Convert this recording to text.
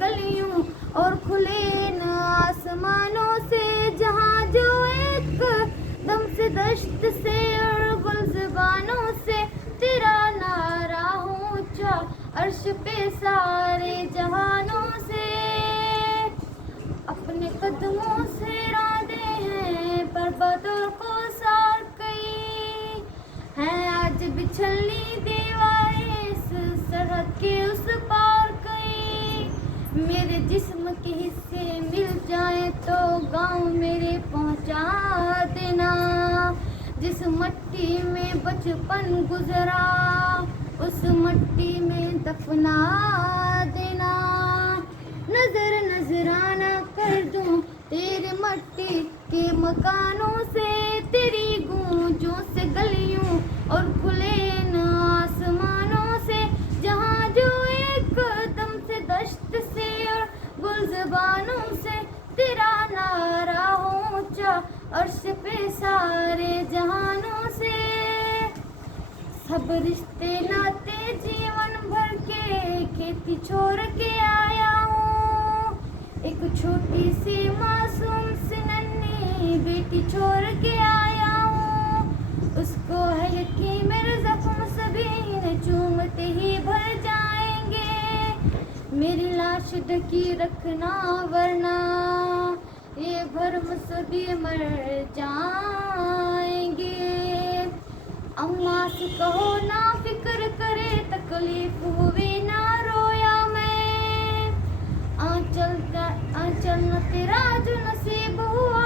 गलियों और खुले न आसमानों से, जहाँ जो एक दम से दश्त से और गुलज़बानों से तेरा नारा ऊंचा अर्श पे सारे जहानों से। अपने कदमों से रांधे हैं पर्वतों को सार कई, हैं आज बिछली दीवारें इस सरहद के उस पार कई। मेरे जिस्म के हिस्से मिल जाए तो गांव मेरे पहुंचा देना, जिस मट्टी में बचपन गुजरा उस मट्टी में दफना देना। नजर नजराना कर दूं तेरे मट्टी के मकानों से, तेरी गूंजों से गलियों और खुले न आसमानों से, जहाँ जो एक दम से दश्त से और गुलज़बानों से तेरा नारा ऊंचा अर्श पे सारे जहानों से। सब रिश्ते नाते जीवन भर के खेती छोड़ के आया हूँ, एक छोटी सी मासूम सी नन्ही बेटी छोड़ के आया हूँ। उसको है यकीन मेरे जख्म सभी न चूमते ही भर जाएंगे, मेरी लाश ढकी रखना वरना ये भरम सभी मर जाएंगे। अम्मा से कहो ना फिक्र करे तकलीफ हुई ना रोया मैं, आंचल न तेरा जो नसीब हुआ